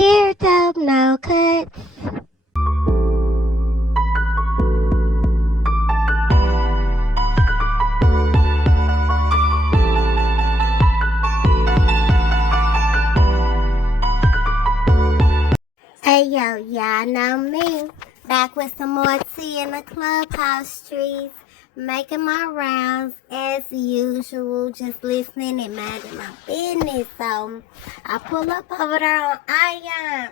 Here don't know Cutz. Hey yo, y'all know me. Back with some more tea in the clubhouse streets. Making my rounds as usual, just listening and minding my business. So I pull up over there on Aayan.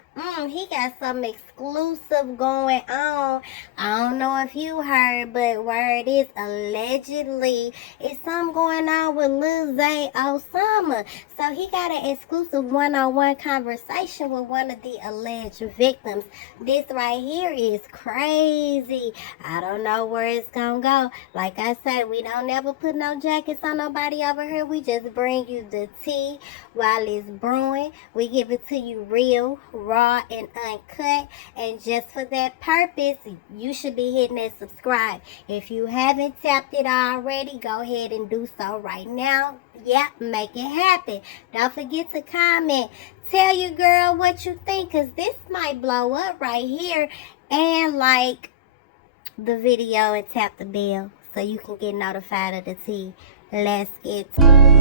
He got some exclusive going on. I don't know if you heard, but word is allegedly it's something going on with Lil Zay Osama. So he got an exclusive one-on-one conversation with one of the alleged victims. This right here is crazy. I don't know where it's gonna go. Like I said, we don't never put no jackets on nobody over here. We just bring you the tea while it's brewing. We give it to you real, raw, and uncut. And just for that purpose, you should be hitting that subscribe. If you haven't tapped it already, go ahead and do so right now. Yep, make it happen. Don't forget to comment. Tell your girl what you think, because this might blow up right here. And like the video and tap the bell so you can get notified of the tea. Let's get to it.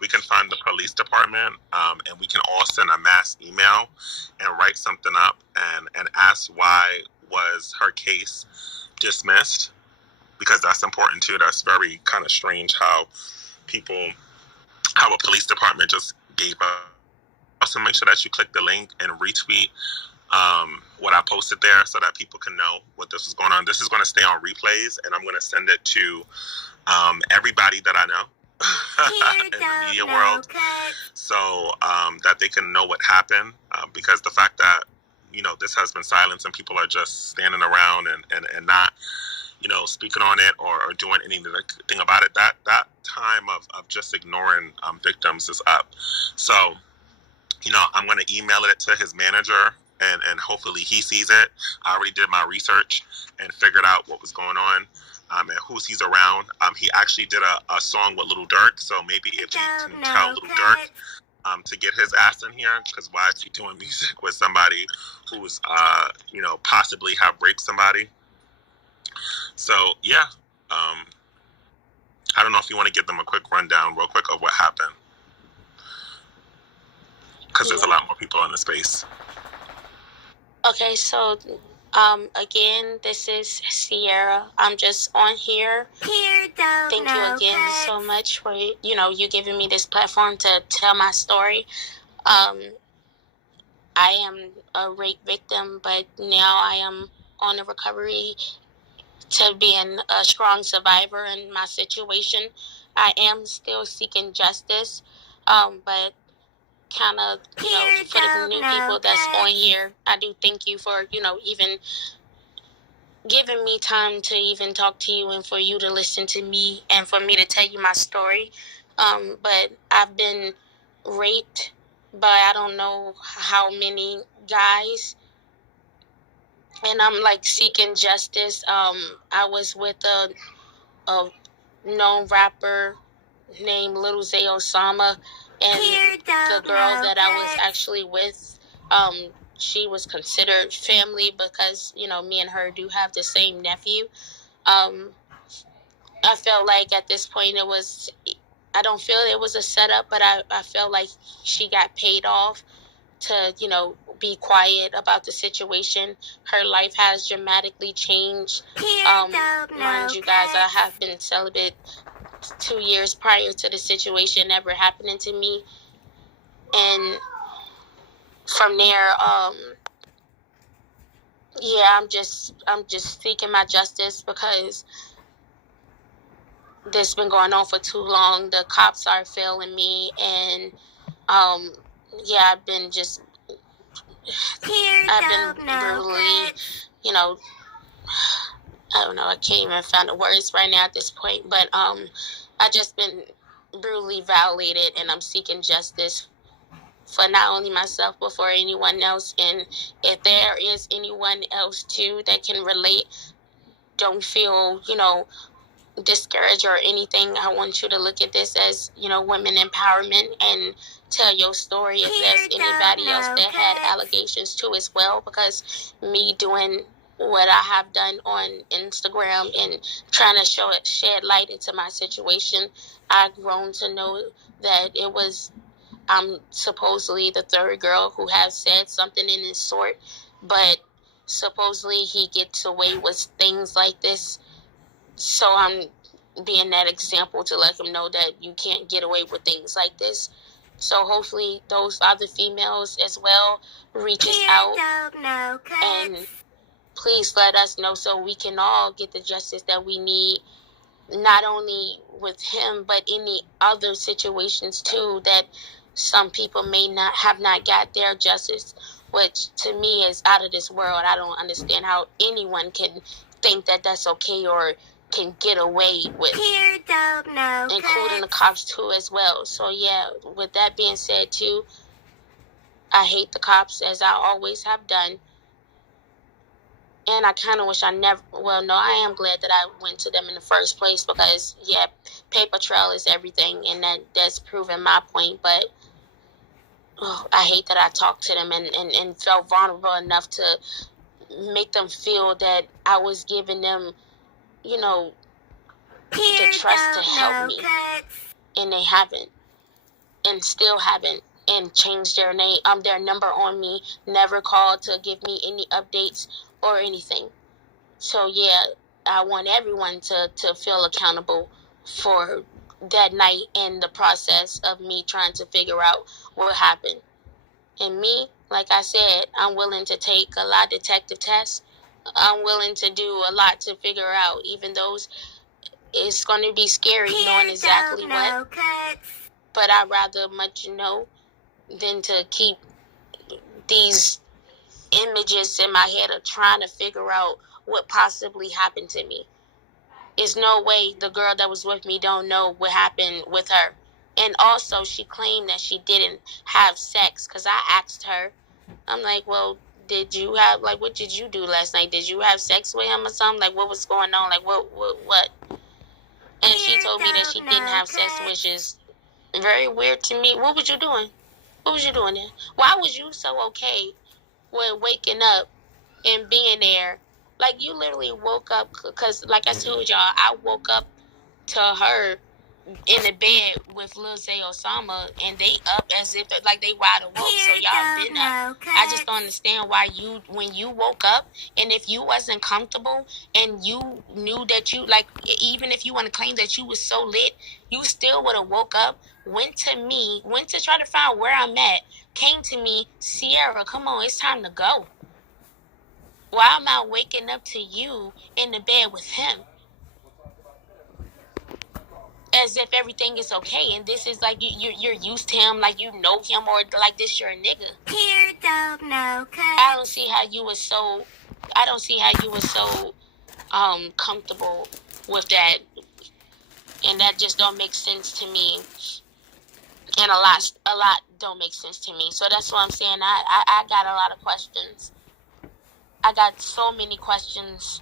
We can find the police department, and we can all send a mass email and write something up and ask why was her case dismissed, because that's important too. That's very kind of strange how a police department just gave up. Also, make sure that you click the link and retweet what I posted there so that people can know what this is going on. This is going to stay on replays, and I'm going to send it to everybody that I know in the media world, so that they can know what happened, because the fact that this has been silenced and people are just standing around and not speaking on it or doing anything about it, that time of just ignoring victims is up. So I'm going to email it to his manager, and hopefully he sees it. I already did my research and figured out what was going on. And who's he's around. He actually did a song with Lil Durk, so maybe if he can tell Lil Durk to get his ass in here, because why is he doing music with somebody who's possibly have raped somebody? So yeah, I don't know if you want to give them a quick rundown real quick of what happened, because there's a lot more people in the space. Okay, so again, this is Sierra. I'm just on here. Thank you again so much for you giving me this platform to tell my story. I am a rape victim, but now I am on a recovery to being a strong survivor in my situation. I am still seeking justice, but kind of, for the new people that's on here, I do thank you for, even giving me time to even talk to you and for you to listen to me and for me to tell you my story. But I've been raped by I don't know how many guys, and I'm like seeking justice. I was with a known rapper named Lil Zay Osama, and the girl that I was actually with, she was considered family because me and her do have the same nephew. I felt like at this point I don't feel it was a setup, but I felt like she got paid off to be quiet about the situation. Her life has dramatically changed. Mind you guys, I have been celibate 2 years prior to the situation ever happening to me, and from there, yeah, I'm just seeking my justice because this has been going on for too long. The cops are failing me, and yeah, I've been brutally, I don't know, I can't even find the words right now at this point, but I just been brutally violated, and I'm seeking justice for not only myself but for anyone else. And if there is anyone else too that can relate, don't feel, discouraged or anything. I want you to look at this as, women empowerment, and tell your story if there's anybody else that had allegations too as well, because me doing what I have done on Instagram and trying to shed light into my situation, I've grown to know that I'm supposedly the third girl who has said something in this sort, but supposedly he gets away with things like this. So I'm being that example to let them know that you can't get away with things like this. So hopefully those other females as well reaches out and please let us know so we can all get the justice that we need, not only with him but any other situations too that some people may not got their justice, which to me is out of this world. I don't understand how anyone can think that that's okay or can get away with, including the cops too as well. So yeah, with that being said too, I hate the cops as I always have done. And I kind of wish I never, I am glad that I went to them in the first place, because yeah, paper trail is everything, and that's proven my point. But I hate that I talked to them and felt vulnerable enough to make them feel that I was giving them, the trust to help me, and they haven't, and still haven't, and changed their name, their number on me, never called to give me any updates or anything. So yeah, I want everyone to feel accountable for that night and the process of me trying to figure out what happened. And me, like I said, I'm willing to take a lie detective test. I'm willing to do a lot to figure out, even those it's going to be scary knowing exactly what. But I'd rather much know than to keep these images in my head of trying to figure out what possibly happened to me. There's no way the girl that was with me don't know what happened with her. And also, she claimed that she didn't have sex, because I asked her, I'm like, well, what did you do last night? Did you have sex with him or something? Like, what was going on? Like, what? And she told me that she didn't have sex, which is very weird to me. What was you doing? What was you doing there? Why was you so okay with waking up and being there? Like, you literally woke up, because like I told y'all, I woke up to her in the bed with Lil Zay Osama, and they up as if like they wide awake. So y'all been up. I just don't understand why when you woke up, and if you wasn't comfortable and you knew that you, like, even if you want to claim that you was so lit, you still would have woke up, went to try to find where I'm at, came to me, Sierra, come on, it's time to go. Why am I waking up to you in the bed with him? As if everything is okay, and this is like you're used to him, like you know him, or like this you're a nigga. I don't see how you was so comfortable with that, and that just don't make sense to me. And a lot don't make sense to me. So that's what I'm saying. I got a lot of questions. I got so many questions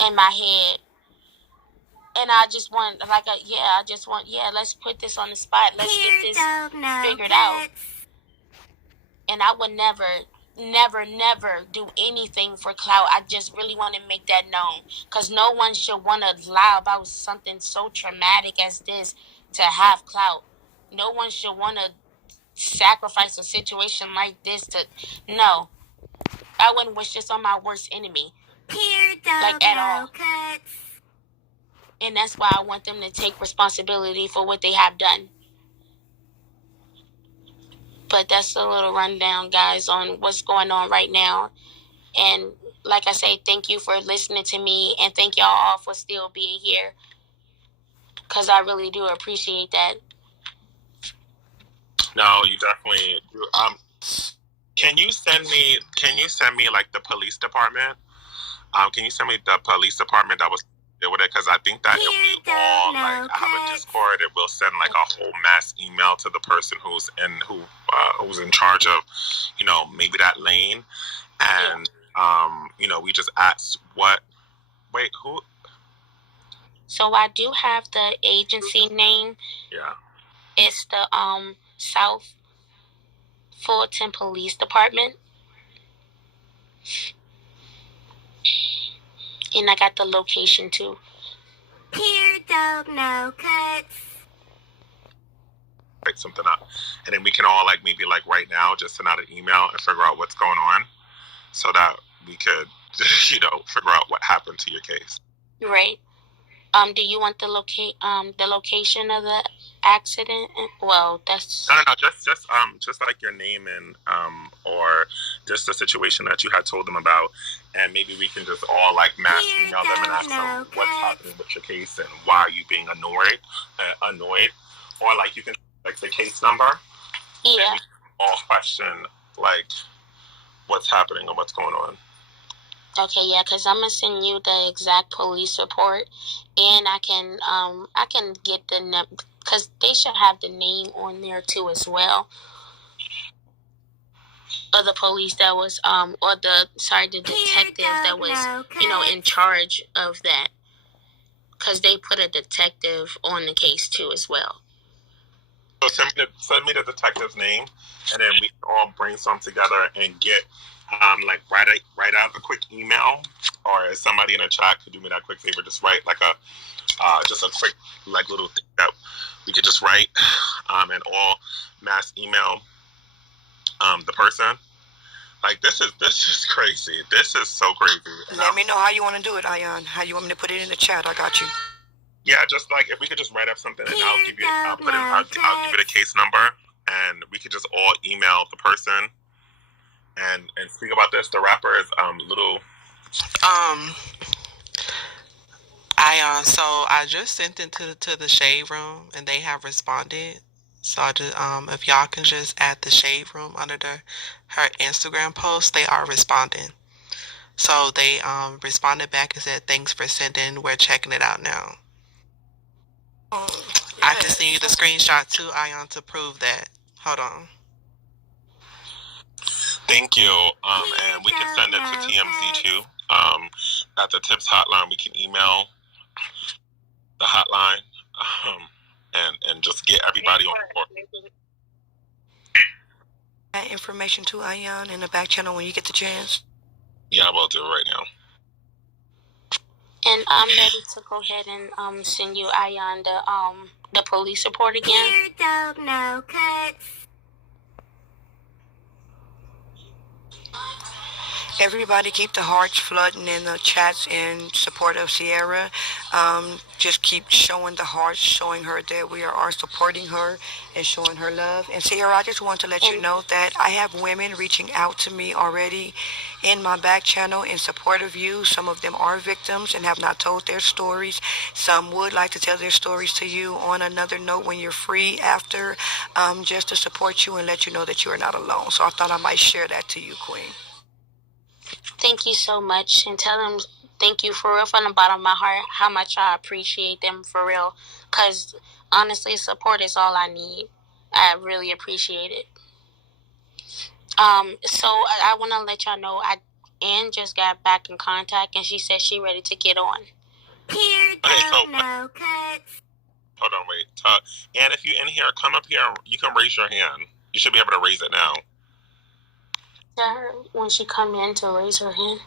in my head. And I just want, let's put this on the spot. Let's get this figured out. And I would never do anything for clout. I just really want to make that known. Because no one should want to lie about something so traumatic as this to have clout. No one should want to sacrifice a situation like this to, no. I wouldn't wish this on my worst enemy. Like, at all. And that's why I want them to take responsibility for what they have done. But that's a little rundown, guys, on what's going on right now. And like I say, thank you for listening to me. And thank y'all all for still being here, because I really do appreciate that. No, you definitely do. Can you send me like the police department? Can you send me the police department that was deal with it, because I think that if we all like have a Discord, it will send like a whole mass email to the person who's in charge of, you know, maybe that lane, and you know, we just asked who. So I do have the agency name. Yeah. It's the South Fulton Police Department. And I got the location too. Here don't know Cutz. Write something up, and then we can all like maybe like right now just send out an email and figure out what's going on, so that we could, you know, figure out what happened to your case. Right. Do you want the location of the accident? Well, that's no. Just like your name and or just the situation that you had told them about, and maybe we can just all like mass email them and ask them what's happening with your case and why are you being annoyed, or like you can like the case number. Yeah. All question like what's happening and what's going on. Okay, yeah, because I'm gonna send you the exact police report, and I can get the because they should have the name on there too as well, of the police that was or the detective that was in charge of that, because they put a detective on the case too as well. So send me the detective's name, and then we can all brainstorm together and get like write out a quick email, or if somebody in the chat could do me that quick favor, just write like a just a quick like little thing that we could just write and all mass email the person. Like this is crazy. This is so crazy. Let me know how you want to do it, Aayan. How you want me to put it in the chat? I got you. Yeah, just like if we could just write up something, and I'll give you the case number, and we could just all email the person and speak about this. The rapper is Little. Aayan, so I just sent it to the Shade Room, and they have responded. So I just if y'all can just add the Shade Room under her Instagram post, they are responding. So they responded back and said, "Thanks for sending. We're checking it out now." I can send you the screenshot too, Aayan, to prove that. Hold on. Thank you. And we can send it to TMZ too. At the tips hotline, we can email the hotline and just get everybody on board. That information to Aayan in the back channel when you get the chance. Yeah, I will do it right now. And I'm ready to go ahead and send you Aayan the police report again. Here don't know Cutz. Everybody keep the hearts flooding in the chats in support of Sierra. Just keep showing the hearts, showing her that we are supporting her and showing her love. And Sierra, I just want to let you know that I have women reaching out to me already in my back channel in support of you. Some of them are victims and have not told their stories. Some would like to tell their stories to you on another note when you're free after, just to support you and let you know that you are not alone. So I thought I might share that to you, Queen. Thank you so much, and tell them thank you for real from the bottom of my heart how much I appreciate them for real, because honestly, support is all I need. I really appreciate it. So I want to let y'all know Ann just got back in contact, and she said she ready to get on. Here don't know Cutz. Hold on, wait. Ann, if you're in here, come up here. You can raise your hand. You should be able to raise it now. Tell her when she come in to raise her hand.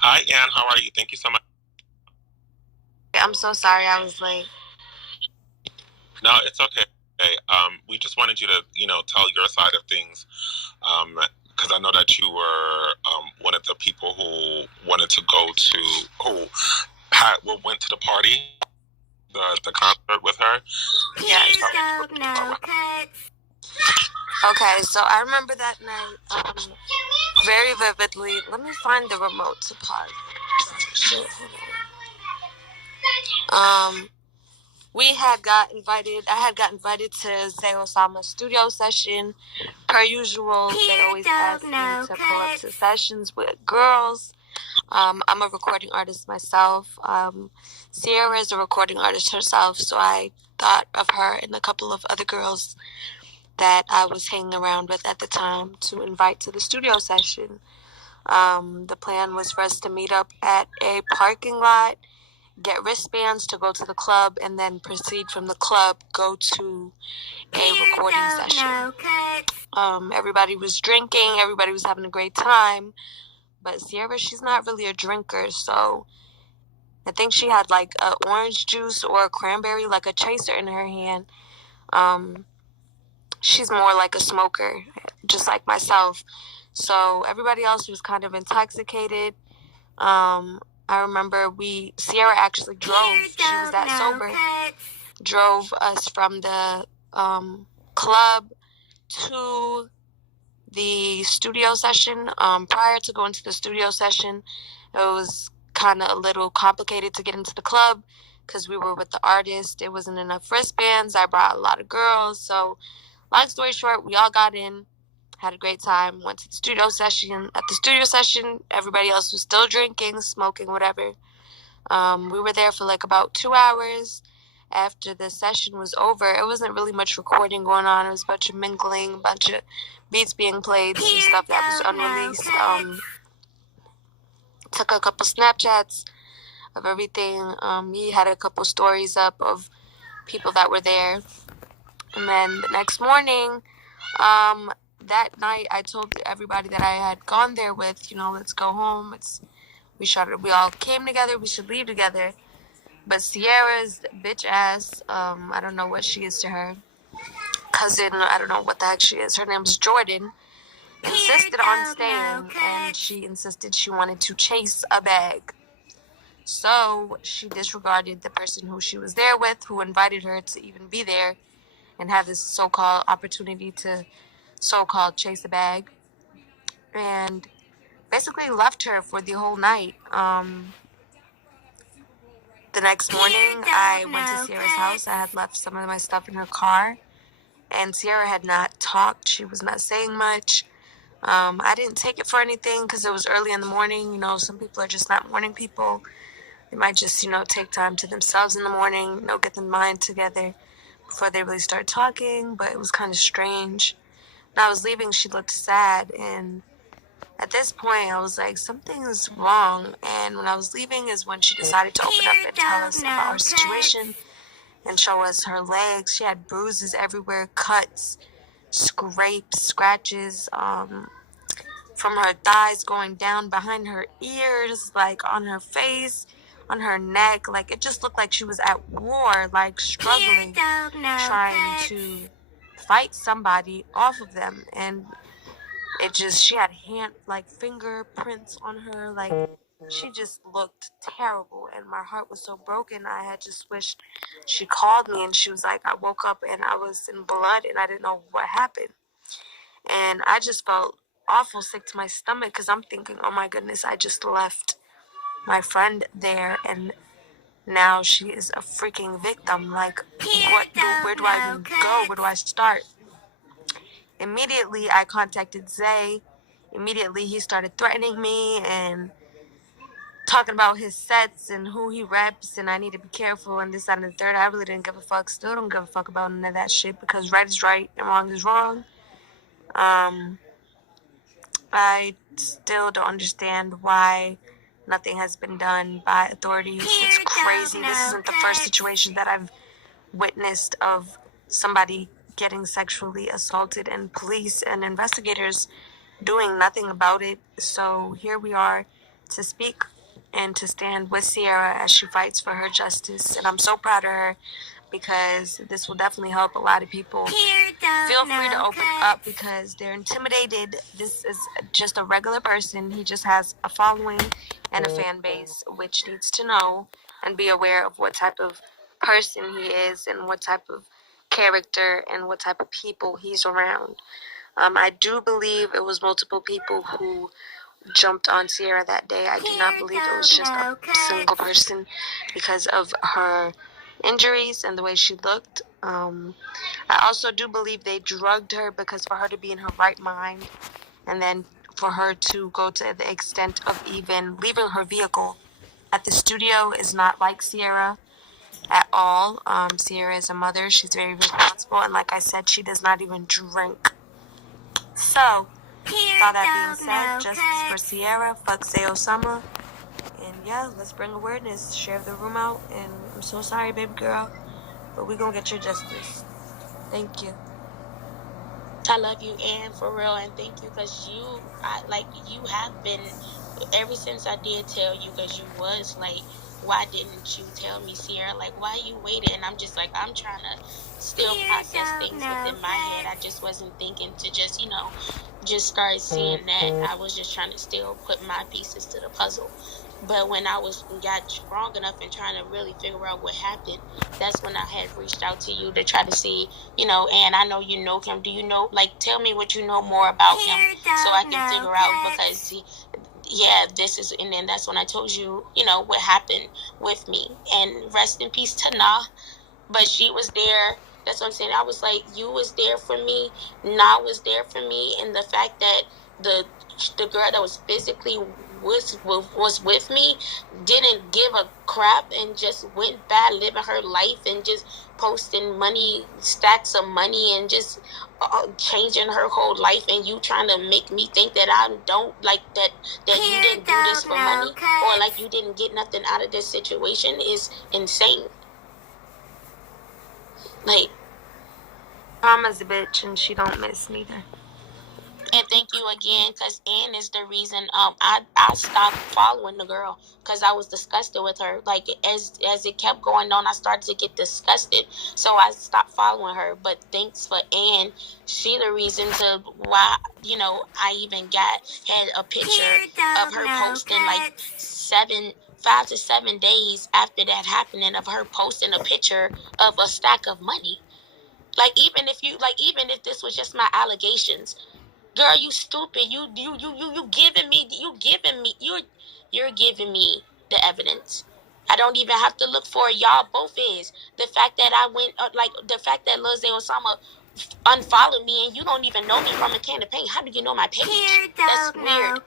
Hi, Ann. How are you? Thank you so much. I'm so sorry I was late. No, it's okay. We just wanted you to, tell your side of things, because I know that you were one of the people who wanted to go to, went to the party, the concert with her. Yes. Don't know Cutz. Okay, so I remember that night very vividly. Let me find the remote to pause. We had got invited. I had got invited to Zay Osama's studio session. Per usual, they always ask me to pull up to sessions with girls. I'm a recording artist myself. Sierra is a recording artist herself, so I thought of her and a couple of other girls that I was hanging around with at the time to invite to the studio session. The plan was for us to meet up at a parking lot, get wristbands to go to the club, and then proceed from the club, go to a recording session. Everybody was drinking, everybody was having a great time, but Sierra, she's not really a drinker, so I think she had like a orange juice or a cranberry, like a chaser in her hand. She's more like a smoker, just like myself. So everybody else was kind of intoxicated. I remember Sierra actually drove. She was that sober. Drove us from the club to the studio session. Prior to going to the studio session, it was kind of a little complicated to get into the club because we were with the artist. There wasn't enough wristbands. I brought a lot of girls. So long story short, we all got in, had a great time, went to the studio session. At the studio session, everybody else was still drinking, smoking, whatever. We were there for like about 2 hours. After the session was over, it wasn't really much recording going on. It was a bunch of mingling, a bunch of beats being played, some stuff that was unreleased. Took a couple Snapchats of everything. He had a couple stories up of people that were there. And then the next morning, that night, I told everybody that I had gone there with, let's go home. We all came together. We should leave together. But Sierra's bitch ass, I don't know what she is to her. Cousin, I don't know what the heck she is. Her name's Jordan. Insisted on staying, and she insisted she wanted to chase a bag. So she disregarded the person who she was there with, who invited her to even be there and have this so-called opportunity to so-called chase a bag, and basically left her for the whole night. The next morning, I went to Sierra's house. I had left some of my stuff in her car, and Sierra had not talked. She was not saying much. I didn't take it for anything because it was early in the morning. Some people are just not morning people. They might just, take time to themselves in the morning, get their mind together before they really start talking. But it was kind of strange. When I was leaving, she looked sad, and at this point, I was like, something is wrong. And when I was leaving is when she decided to open up and tell us about her situation and show us her legs. She had bruises everywhere, cuts, scrapes, scratches, from her thighs going down behind her ears, like on her face, on her neck. Like, it just looked like she was at war, like struggling, trying to fight somebody off of them. And she had fingerprints on her. Like, she just looked terrible, and my heart was so broken. I had just wished she called me, and she was like, I woke up and I was in blood and I didn't know what happened. And I just felt awful sick to my stomach because I'm thinking, oh my goodness, I just left my friend there and now she is a freaking victim. Like, where do I even go? Where do I start? Immediately, I contacted Zay. Immediately, he started threatening me and talking about his sets and who he reps, and I need to be careful and this, that, and the third. I really didn't give a fuck. Still don't give a fuck about none of that shit because right is right and wrong is wrong. I still don't understand why nothing has been done by authorities. It's crazy. This isn't the first situation that I've witnessed of somebody getting sexually assaulted and police and investigators doing nothing about it. So here we are to speak and to stand with Sierra as she fights for her justice. And I'm so proud of her because this will definitely help a lot of people. Feel free to open up because they're intimidated. This is just a regular person. He just has a following and a fan base, which needs to know and be aware of what type of person he is and what type of character and what type of people he's around. I do believe it was multiple people who jumped on Sierra that day. I do not believe it was just a single person because of her injuries and the way she looked. I also do believe they drugged her because for her to be in her right mind and then for her to go to the extent of even leaving her vehicle at the studio is not like Sierra at all. Sierra is a mother. She's very responsible. And like I said, she does not even drink. So, with all that being said, justice for Sierra, fuck Zay Osama. And yeah, let's bring awareness, share the room out. And I'm so sorry, baby girl, but we gonna get your justice. Thank you. I love you, and for real, and thank you, because you have been, ever since I did tell you, because you was like, why didn't you tell me, Sierra? Like, why you waited? And I'm just like, I'm trying to still process things within my head. I just wasn't thinking to just, just start seeing that. I was just trying to still put my pieces to the puzzle. But when I got strong enough and trying to really figure out what happened, that's when I had reached out to you to try to see, and I know you know him. Do you know, tell me what you know more about him so I can figure out, because this is, and then that's when I told you, what happened with me. And rest in peace to Nah. But she was there. That's what I'm saying. I was like, you was there for me. Nah was there for me. And the fact that the girl that was physically was with me didn't give a crap and just went back living her life and just posting money, stacks of money, and just changing her whole life, and you trying to make me think that I don't like that you didn't do this for money, or like you didn't get nothing out of this situation, is insane. Like, Mama's a bitch and she don't miss neither. And thank you again, because Ann is the reason I stopped following the girl, because I was disgusted with her. Like, as it kept going on, I started to get disgusted, so I stopped following her. But thanks for Ann, she the reason to why I even had a picture of her posting like 5 to 7 days after that happening, of her posting a picture of a stack of money. Like, even if this was just my allegations, girl, you stupid. You giving me you're giving me the evidence. I don't even have to look for it. Y'all both is. The fact that I went the fact that Lil Zay Osama unfollowed me and you don't even know me from a can of paint. How do you know my page? That's weird.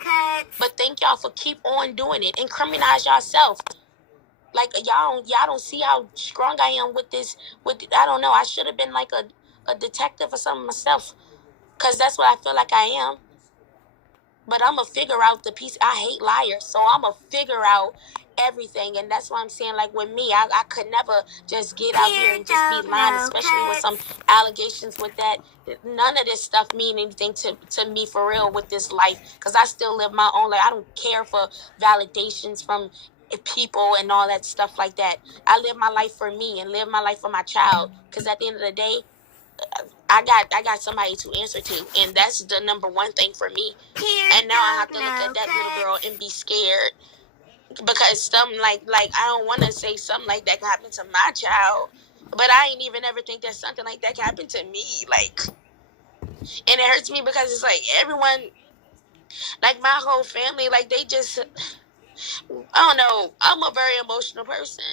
But thank y'all for keep on doing it. Incriminate yourself. Like, y'all don't see how strong I am with this. I don't know. I should have been like a detective or something myself, because that's what I feel like I am. But I'm going to figure out the piece. I hate liars, so I'm going to figure out everything. And that's why I'm saying, like, with me, I could never just get out here and just be lying, especially with some allegations with that. None of this stuff mean anything to me for real with this life, because I still live my own life. I don't care for validations from people and all that stuff like that. I live my life for me and live my life for my child, because at the end of the day, I got somebody to answer to, and that's the number one thing for me. And now I have to look at that little girl and be scared, because something like I don't want to say something like that can happen to my child, but I ain't even ever think that something like that can happen to me. Like, and it hurts me because it's like everyone, like my whole family, like they just, I don't know. I'm a very emotional person.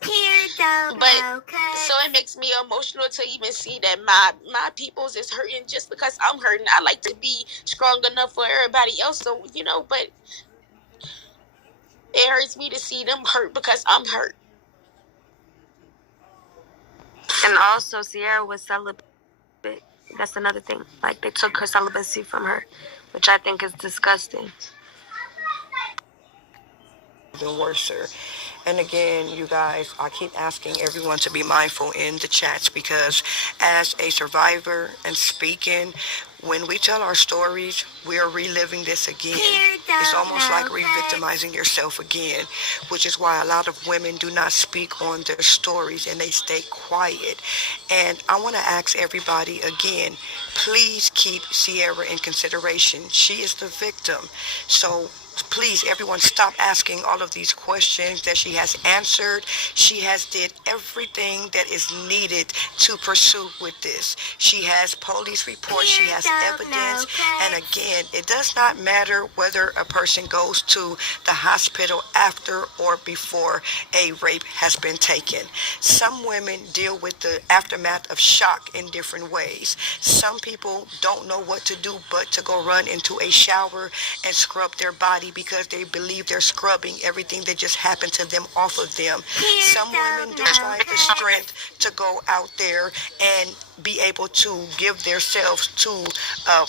But so it makes me emotional to even see that my peoples is hurting just because I'm hurting. I like to be strong enough for everybody else, so but it hurts me to see them hurt because I'm hurt. And also, Sierra was celibate. That's another thing. Like, they took her celibacy from her, which I think is disgusting. Even worse. And again, you guys, I keep asking everyone to be mindful in the chats, because as a survivor and speaking, when we tell our stories, we are reliving this again. It's almost like re-victimizing yourself again, which is why a lot of women do not speak on their stories and they stay quiet. And I want to ask everybody again, please keep Sierra in consideration. She is the victim. So please, everyone, stop asking all of these questions that she has answered. She has did everything that is needed to pursue with this. She has police reports. She has evidence. And again, it does not matter whether a person goes to the hospital after or before a rape has been taken. Some women deal with the aftermath of shock in different ways. Some people don't know what to do but to go run into a shower and scrub their body because they believe they're scrubbing everything that just happened to them off of them. Some women don't find the strength to go out there and be able to give themselves to a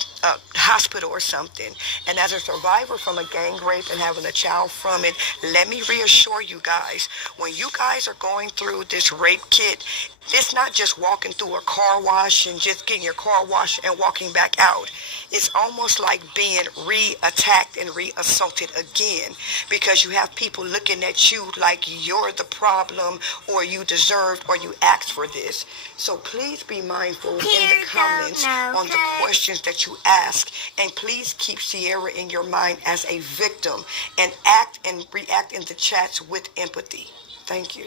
hospital or something. And as a survivor from a gang rape and having a child from it, let me reassure you guys, when you guys are going through this rape kit, it's not just walking through a car wash and just getting your car washed and walking back out. It's almost like being re-attacked and re-assaulted again, because you have people looking at you like you're the problem or you deserved or you asked for this. So please be mindful in the comments on the questions that you ask, and please keep Sierra in your mind as a victim and act and react in the chats with empathy. Thank you.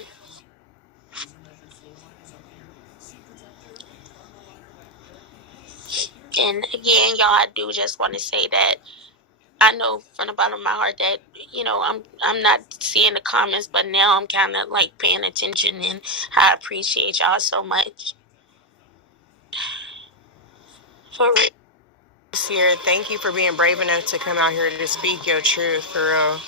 And again, y'all, I do just want to say that I know from the bottom of my heart that, you know, I'm not seeing the comments, but now I'm kind of like paying attention, and I appreciate y'all so much. For real. Sierra, thank you for being brave enough to come out here to speak your truth, for real.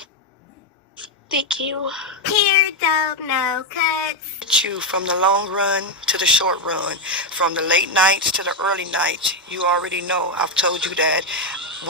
Thank you. Here don't know Cutz. You from the long run to the short run, from the late nights to the early nights. You already know, I've told you that.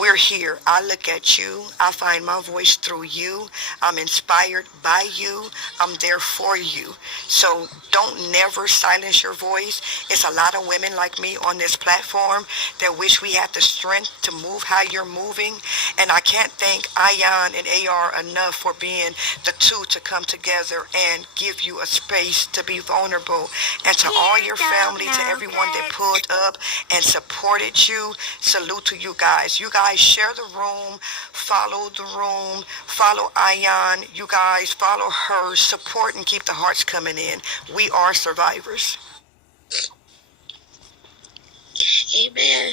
We're here. I look at you. I find my voice through you. I'm inspired by you. I'm there for you. So don't never silence your voice. It's a lot of women like me on this platform that wish we had the strength to move how you're moving. And I can't thank Aayan and AR enough for being the two to come together and give you a space to be vulnerable. And to all your family, to everyone that pulled up and supported you, salute to you guys. You guys share the room, follow Aayan. You guys follow her, support and keep the hearts coming in. We are survivors. Amen.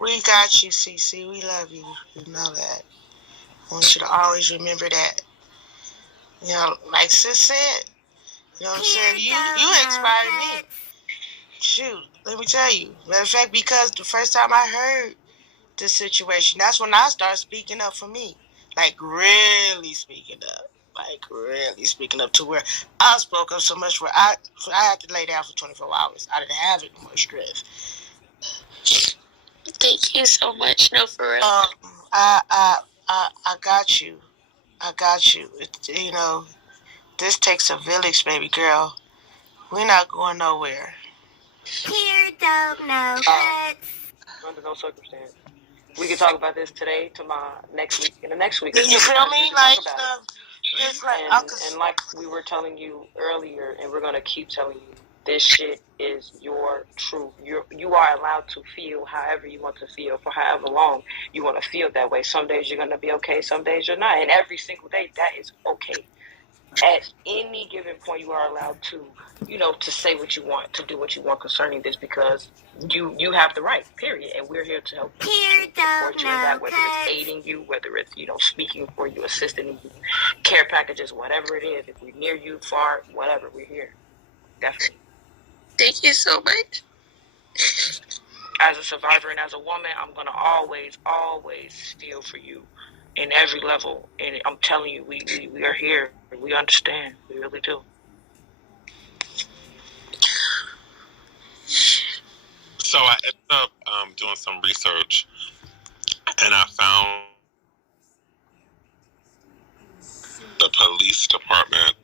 We got you, CC. We love you. You know that. I want you to always remember that. You know, like Sis said, you know what I'm saying? You inspired me. Shoot, let me tell you. Matter of fact, because the first time I heard this situation, that's when I started speaking up for me. Like, really speaking up. To where I spoke up so much where I had to lay down for 24 hours. I didn't have any more strength. Thank you so much. No, for real. I got you. I got you. You know, this takes a village, baby girl. We're not going nowhere. Here don't know Cutz. Under no circumstance. We can talk about this today, tomorrow, next week, and the next week. You feel me? Like, it's like, and like we were telling you earlier, and we're gonna keep telling you, this shit is your truth. You are allowed to feel however you want to feel for however long you want to feel that way. Some days you're gonna be okay, some days you're not, and every single day that is okay. At any given point, you are allowed to, you know, to say what you want, to do what you want concerning this, because you have the right, period. And we're here to help you, to support you in that, whether it's aiding you, whether it's, you know, speaking for you, assisting you, care packages, whatever it is. If we're near you, far, whatever, we're here. Definitely. Thank you so much. As a survivor and as a woman, I'm going to always feel for you in every level. And I'm telling you, we are here. We understand. We really do. So I ended up doing some research, and I found the police department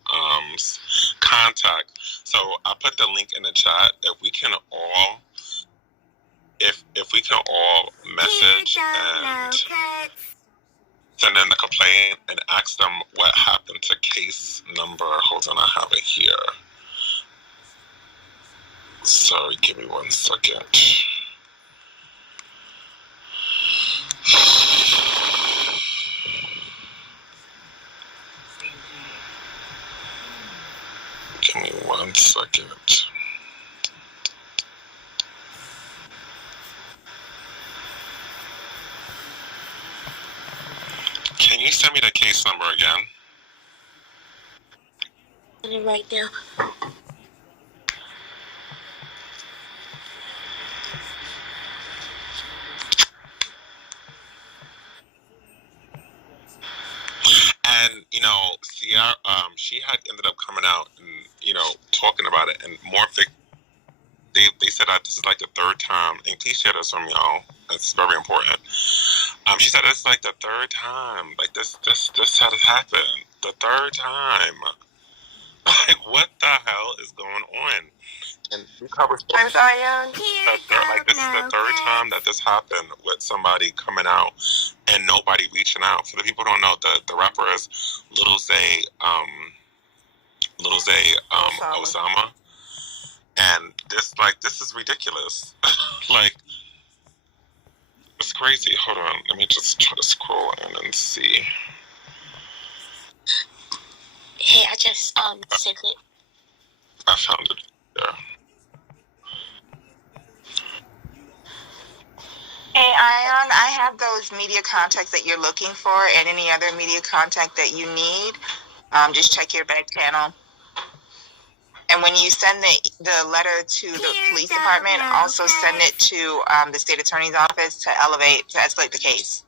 contact. So I put the link in the chat. If we can all message and send in the complaint and ask them what happened to case number. Hold on, I have it here. Sorry, give me 1 second. second. Can you send me the case number again? Right now. And Sierra, she had ended up coming out and talking about it, and more they said that this is like the third time, and please share this from y'all. It's very important. She said it's like the third time, like this had happened. The third time. Like, what the hell is going on? And we covered James Aayan. this is the third time that this happened with somebody coming out and nobody reaching out. For the people who don't know, the rapper is Lil Zay Osama. And this is ridiculous. Like, it's crazy. Hold on, let me just try to scroll in and see. Hey, I just sent it. I found it there. Hey, Aayan, I have those media contacts that you're looking for and any other media contact that you need. Just check your back channel. And when you send the letter to the police department, also send it to the state attorney's office to escalate the case.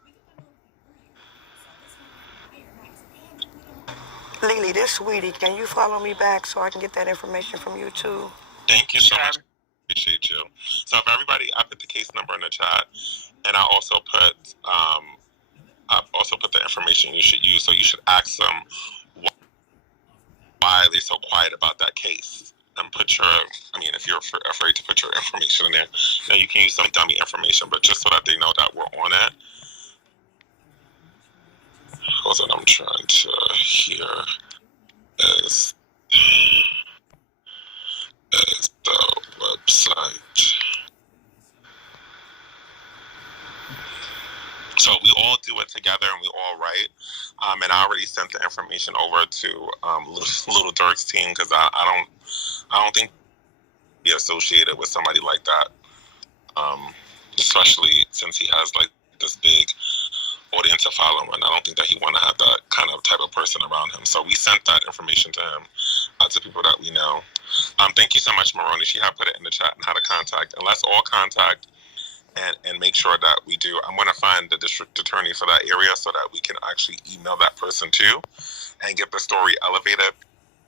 Lily, this sweetie, can you follow me back so I can get that information from you too? Thank you so much. Appreciate you. So for everybody, I put the case number in the chat, and I also put the information you should use. So you should ask them why they're so quiet about that case, and if you're afraid to put your information in there, now you can use some dummy information, but just so that they know that we're on it. Hold on, I'm trying to hear is the website. So we all do it together and we all write. And I already sent the information over to Little Dirk's team, because I don't think be associated with somebody like that. Especially since he has like this big audience to follow, and I don't think that he want to have that kind of type of person around him. So we sent that information to him, to people that we know. Thank you so much, Maroni. She had put it in the chat and how to contact. And let's all contact and make sure that we do. I'm going to find the district attorney for that area so that we can actually email that person too and get the story elevated,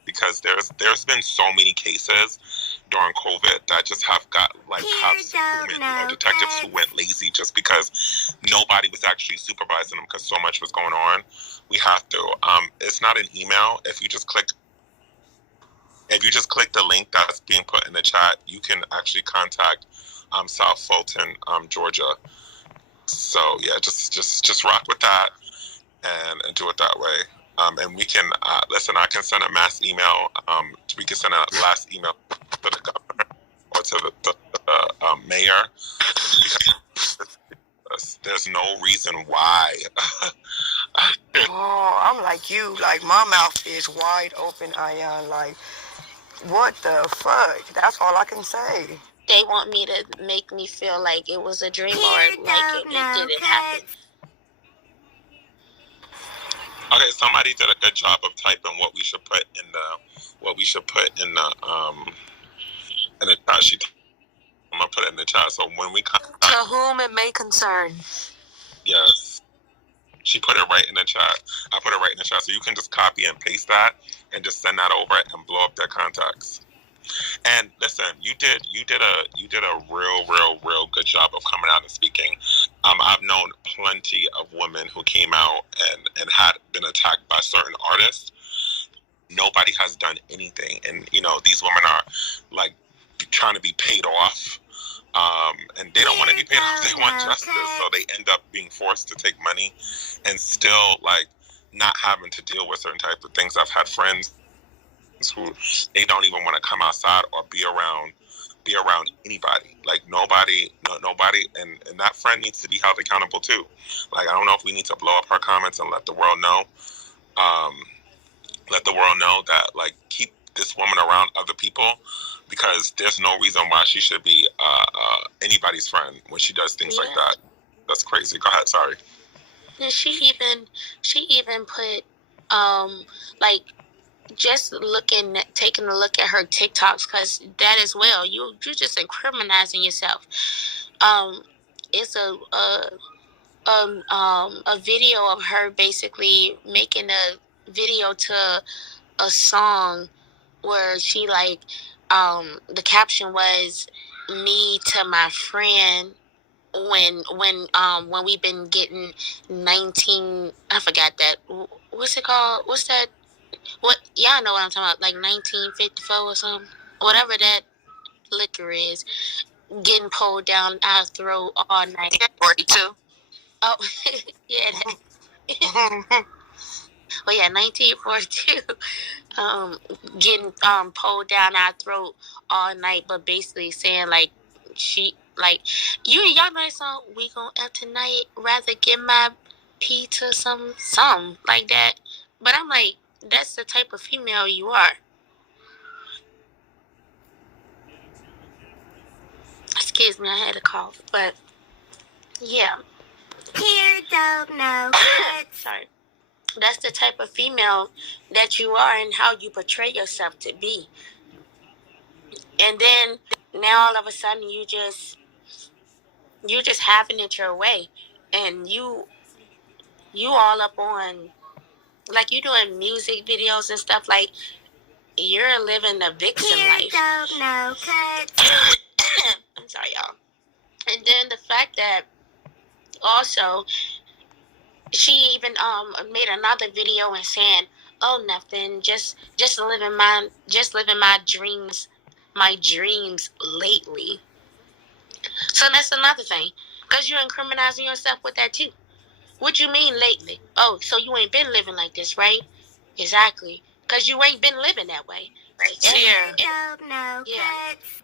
because there's been so many cases during COVID that just have got like cops detectives who went lazy just because nobody was actually supervising them because so much was going on. We have to. It's not an email. If you just click the link that's being put in the chat, you can actually contact South Fulton, Georgia. So yeah, just rock with that and do it that way. And we can listen. I can send a mass email. We can send a last email to the governor or to the mayor. There's no reason why. I'm like you. Like, my mouth is wide open, Aayan. Like, what the fuck? That's all I can say. They want me to make me feel like it was a dream or like it didn't happen. Okay, somebody did a good job of typing what we should put in the chat. I'm gonna put it in the chat. So when we come to whom it may concern. Yes. She put it right in the chat. I put it right in the chat. So you can just copy and paste that and just send that over and blow up their contacts. And listen, you did a real good job of coming out and speaking. I've known plenty of women who came out and had been attacked by certain artists. Nobody has done anything, and these women are like trying to be paid off, and they don't want to be paid off. They want justice, so they end up being forced to take money and still like not having to deal with certain types of things. I've had friends who they don't even want to come outside or be around anybody. Like nobody, and that friend needs to be held accountable too. Like, I don't know if we need to blow up her comments and let the world know that like keep this woman around other people, because there's no reason why she should be anybody's friend when she does things like that. That's crazy. Go ahead. Sorry. And she even put like just taking a look at her TikToks, because that as well, you're just incriminating yourself. It's a video of her basically making a video to a song where she like the caption was "me to my friend." When we've been getting 19, I forgot that, what's it called, what's that, what, y'all know what I'm talking about, like 1954 or something, whatever that liquor is, getting pulled down our throat all night. 42. Oh, yeah. Well, yeah, 1942. Getting pulled down our throat all night, but basically saying like she like y'all know that song, "We gon' F tonight, rather get my pee to some like that." But I'm like, that's the type of female you are. Excuse me, I had a cough, but yeah. Here, don't know. Sorry. That's the type of female that you are and how you portray yourself to be. And then now all of a sudden you just having it your way, and you all up on, like, you doing music videos and stuff, like you're living the vixen life. Don't know, Cutz. I'm sorry, y'all. And then the fact that also she even made another video and saying, "Oh, nothing, just living my dreams, lately." So that's another thing, because you're incriminating yourself with that too. What you mean lately? Oh, so you ain't been living like this, right? Exactly, because you ain't been living that way. Here, Don't know, Yeah. Cutz.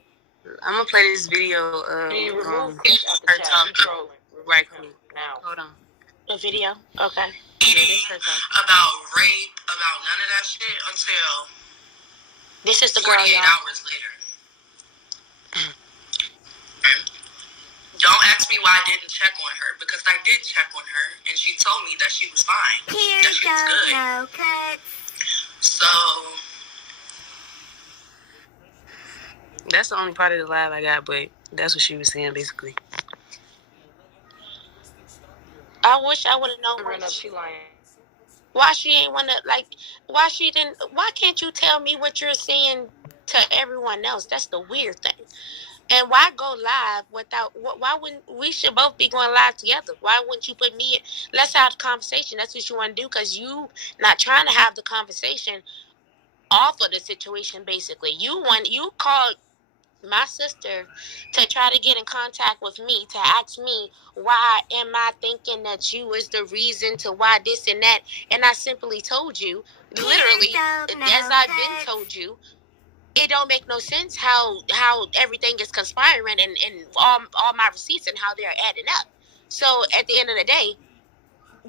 I'm gonna play this video of Can you remove her talking. Right quick. now? Hold on. A video? Okay. About rape, about none of that shit until This is the girl, 48 y'all. hours later. Don't ask me why I didn't check on her, because I did check on her, and she told me that she was fine. Here, that she was don't good. know, Cutz. So that's the only part of the live I got, but that's what she was saying basically. I wish I would have known She lying. why she ain't want to, like, why can't you tell me what you're saying to everyone else? That's the weird thing. And why go live without, why wouldn't we should both be going live together? Why wouldn't you put me in? Let's have a conversation. That's what you want to do, because you not trying to have the conversation off of the situation. Basically, you called my sister to try to get in contact with me to ask me why am I thinking that you is the reason to why this and that, and I simply told you, literally, as I've been told you, it don't make no sense how everything is conspiring, and all my receipts and how they're adding up. So at the end of the day,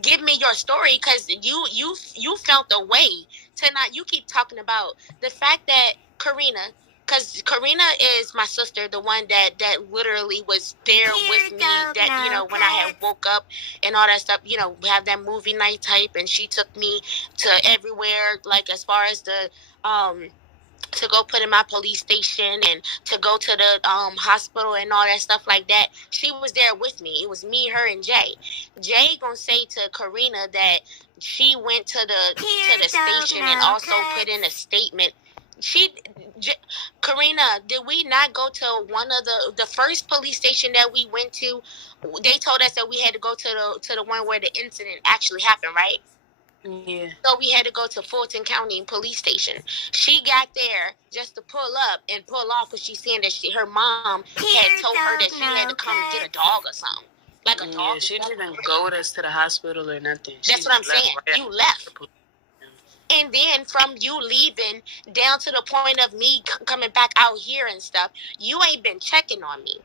give me your story, because you felt a way to not. You keep talking about the fact that Karina, because Karina is my sister, the one that literally was there with me, that when I had woke up and all that stuff, we have that movie night type, and she took me to everywhere, like as far as the to go put in my police station and to go to the hospital and all that stuff like that. She was there with me. It was me, her, and Jay. Jay gonna say to Karina that she went to the station and also put in a statement. Karina, did we not go to one of the first police station that we went to? They told us that we had to go to the one where the incident actually happened, right? Yeah. So we had to go to Fulton County Police Station. She got there just to pull up and pull off, because she's saying that her mom had told her that she had to come get a dog or something. Like a dog. Yeah, she didn't even go with us to the hospital or nothing. That's what I'm saying. You left. And then from you leaving down to the point of me coming back out here and stuff, you ain't been checking on me.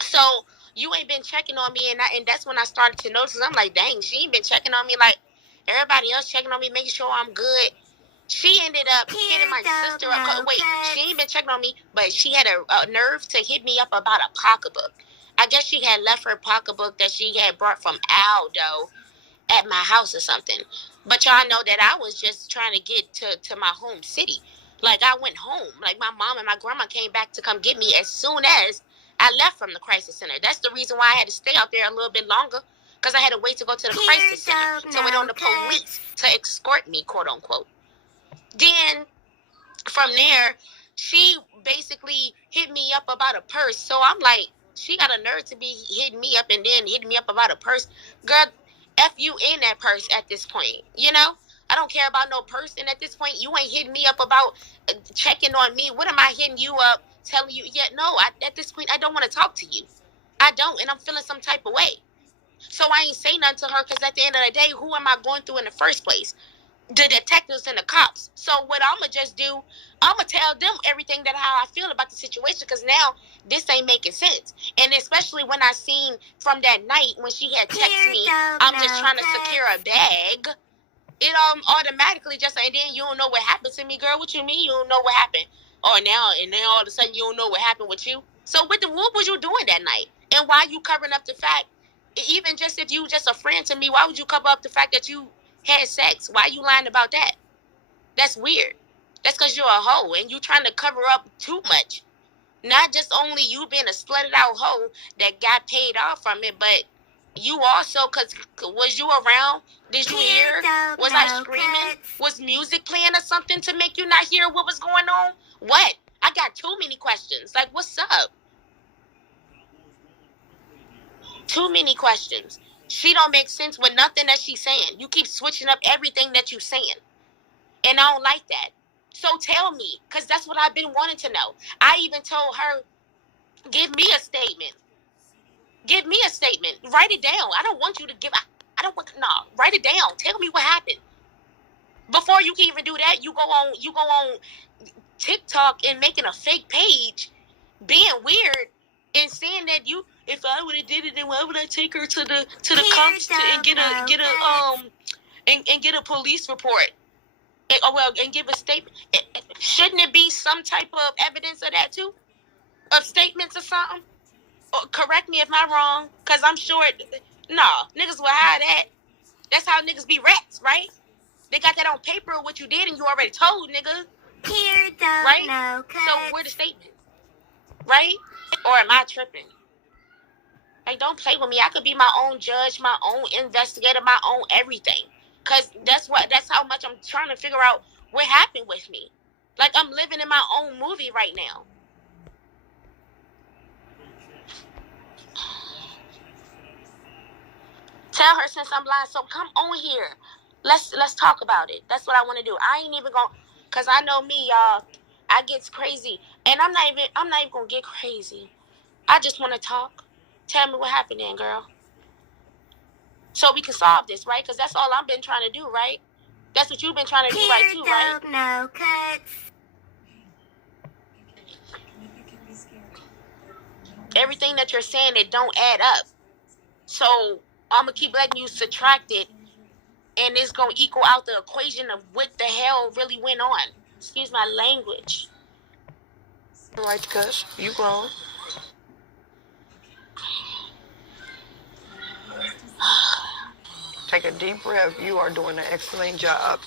So you ain't been checking on me, and that's when I started to notice. I'm like, dang, she ain't been checking on me like everybody else checking on me, making sure I'm good. She ended up hitting my sister up. Wait, she ain't been checking on me, but she had a nerve to hit me up about a pocketbook. I guess she had left her pocketbook that she had brought from Aldo at my house or something. But y'all know that I was just trying to get to my home city. Like, I went home. Like, my mom and my grandma came back to come get me as soon as I left from the crisis center. That's the reason why I had to stay out there a little bit longer, because I had to wait to go to the crisis center to wait on the police to escort me, quote unquote. Then from there, she basically hit me up about a purse. So I'm like, she got a nerve to be hitting me up and then hitting me up about a purse. Girl, F you in that purse at this point, you know? I don't care about no person at this point. You ain't hitting me up about checking on me. What am I hitting you up, telling you? Yeah, no, at this point, I don't want to talk to you. I don't, and I'm feeling some type of way. So I ain't say nothing to her, because at the end of the day, who am I going through in the first place? The detectives and the cops. So what I'm going to just do, I'm going to tell them everything that how I feel about the situation, because now this ain't making sense. And especially when I seen from that night when she had texted me, I'm just trying to secure a bag. It automatically just, and then you don't know what happened to me, girl. What you mean you don't know what happened? Or now, and then all of a sudden you don't know what happened with you. So what was you doing that night? And why you covering up the fact, even just if you just a friend to me, why would you cover up the fact that you had sex? Why you lying about that? That's weird. That's because you're a hoe and you trying to cover up too much. Not just only you being a slutted out hoe that got paid off from it, but you also, because was you around? Did you hear? Was I screaming? Was music playing or something to make you not hear what was going on? What? I got too many questions. Like, what's up? Too many questions. She don't make sense with nothing that she's saying. You keep switching up everything that you're saying. And I don't like that. So tell me, because that's what I've been wanting to know. I even told her, give me a statement. Give me a statement. Write it down. I don't want you to give. I don't want. No, write it down. Tell me what happened. Before you can even do that, you go on TikTok and making a fake page, being weird, and saying that you. If I would have did it, then why would I take her to the cops and get a police report? And give a statement. Shouldn't it be some type of evidence of that too? Of statements or something? Or correct me if I'm wrong, because I'm sure niggas will hide that. That's how niggas be rats, right? They got that on paper of what you did and you already told, nigga. Right? So where the statement? Right? Or am I tripping? Like, don't play with me. I could be my own judge, my own investigator, my own everything. Because that's how much I'm trying to figure out what happened with me. Like, I'm living in my own movie right now. Tell her, since I'm lying, so come on here. Let's talk about it. That's what I want to do. I ain't even going, because I know me, y'all. I gets crazy. And I'm not even going to get crazy. I just want to talk. Tell me what happened then, girl. So we can solve this, right? Because that's all I've been trying to do, right? That's what you've been trying to do, right, too, right? No, Cutz. Everything that you're saying, it don't add up. So I'm going to keep letting you subtract it, and it's going to equal out the equation of what the hell really went on. Excuse my language. All right, Cutz, you grown. Take a deep breath. You are doing an excellent job.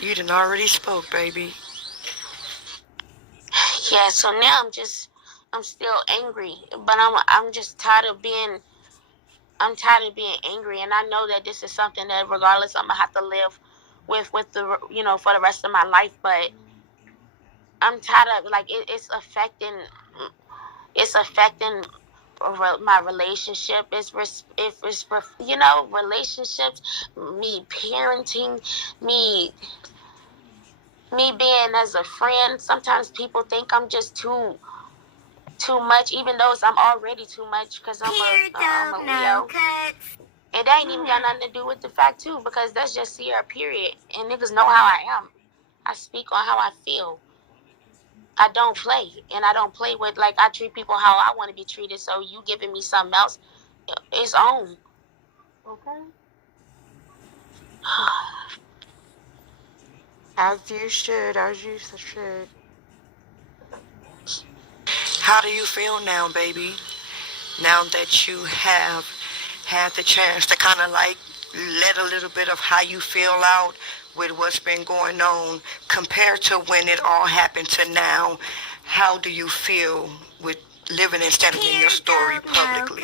You done already spoke, baby. Yeah, so now I'm still angry, but I'm just tired of being angry, and I know that this is something that regardless I'm gonna have to live with the for the rest of my life. But I'm tired of, like, it's affecting my relationship. Relationships, me parenting, me being as a friend. Sometimes people think I'm just too much, even though I'm already too much, because I'm a Leo. And that ain't even got nothing to do with the fact too, because that's just Sierra, period. And niggas know how I am. I speak on how I feel. I don't play, and I don't play with, like, I treat people how I want to be treated. So you giving me something else, it's on. Okay. As you should, as you should. How do you feel now, baby? Now that you have had the chance to kind of like let a little bit of how you feel out with what's been going on compared to when it all happened to now, how do you feel with living and standing in your story publicly?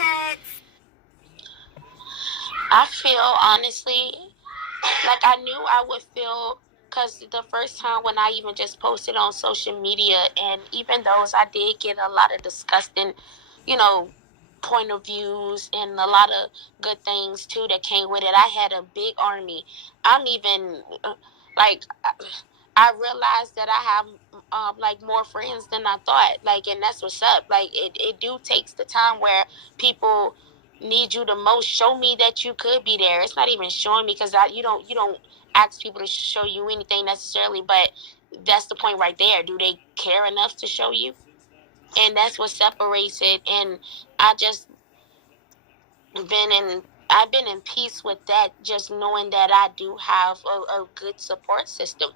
I feel honestly like I knew I would feel, because the first time when I even just posted on social media, and even those, I did get a lot of disgusting, you know, point of views and a lot of good things too that came with it. I had a big army. I'm even like I realized that I have like more friends than I thought. Like, and that's what's up. Like, it do takes the time where people need you the most. Show me that you could be there. It's not even showing me, because you don't ask people to show you anything necessarily, but that's the point right there. Do they care enough to show you? And that's what separates it. And I just been in I've been in peace with that, just knowing that I do have a good support system.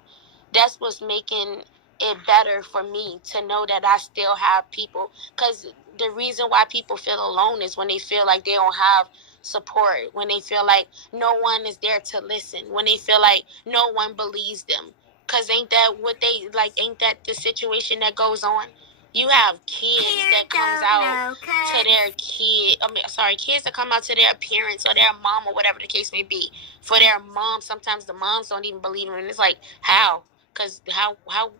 That's what's making it better for me, to know that I still have people. Because the reason why people feel alone is when they feel like they don't have support, when they feel like no one is there to listen, when they feel like no one believes them. Because ain't that what they like? Ain't that the situation that goes on? You have kids that comes out to their kids that come out to their parents or their mom or whatever the case may be. For their mom, sometimes the moms don't even believe them, and it's like, how? Because how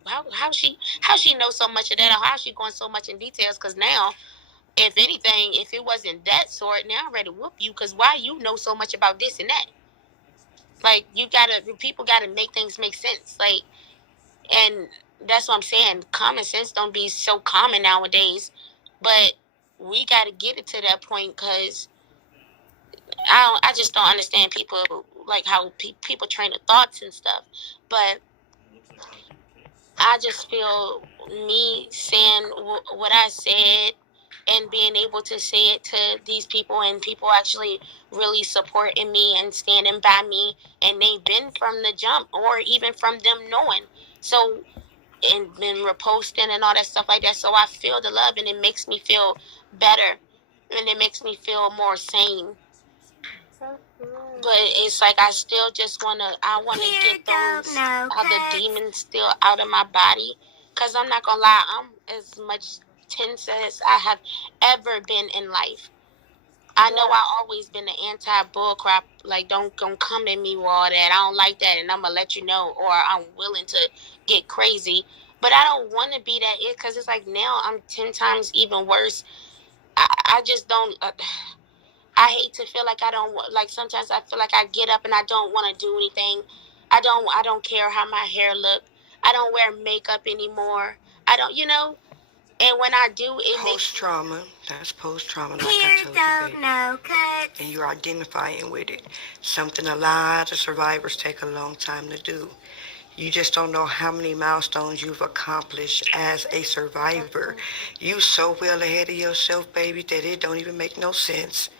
she knows so much of that, or how she going so much in details? Because now, if anything, if it wasn't that sort, now I'm ready to whoop you. Because why you know so much about this and that? Like, people gotta make things make sense. Like, and that's what I'm saying. Common sense don't be so common nowadays, but we got to get it to that point, because I just don't understand people, like how people train their thoughts and stuff. But I just feel me saying what I said and being able to say it to these people, and people actually really supporting me and standing by me, and they've been from the jump, or even from them knowing. So, and then reposting and all that stuff like that. So I feel the love, and it makes me feel better, and it makes me feel more sane. But it's like I still just I wanna get those other demons still out of my body. Cause I'm not gonna lie, I'm as much tense as I have ever been in life. I know I always been the anti bullcrap. Like, don't come at me with all that. I don't like that, and I'm gonna let you know, or I'm willing to get crazy. But I don't want to be that it, because it's like now I'm 10 times even worse. I just don't. I hate to feel like I don't like. Sometimes I feel like I get up and I don't want to do anything. I don't care how my hair look. I don't wear makeup anymore. I don't, And when I do, it post trauma. That's post trauma, like I told you, baby. And you're identifying with it. Something a lot of survivors take a long time to do. You just don't know how many milestones you've accomplished as a survivor. You so well ahead of yourself, baby, that it don't even make no sense.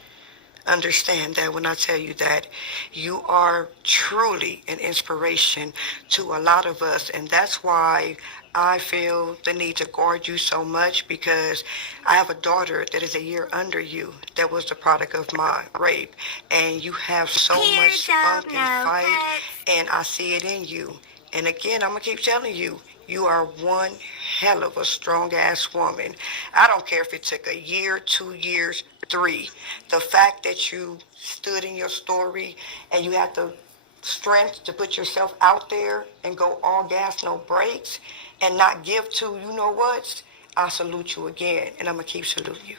Understand that when I tell you that you are truly an inspiration to a lot of us, and that's why I feel the need to guard you so much, because I have a daughter that is a year under you that was the product of my rape, and you have so much spunk and fight, and I see it in you. And again, I'm going to keep telling you, you are one hell of a strong-ass woman. I don't care if it took a year, 2 years, 3. The fact that you stood in your story and you had the strength to put yourself out there and go all gas, no brakes, and not give to, you know what? I salute you again, and I'm going to keep saluting you.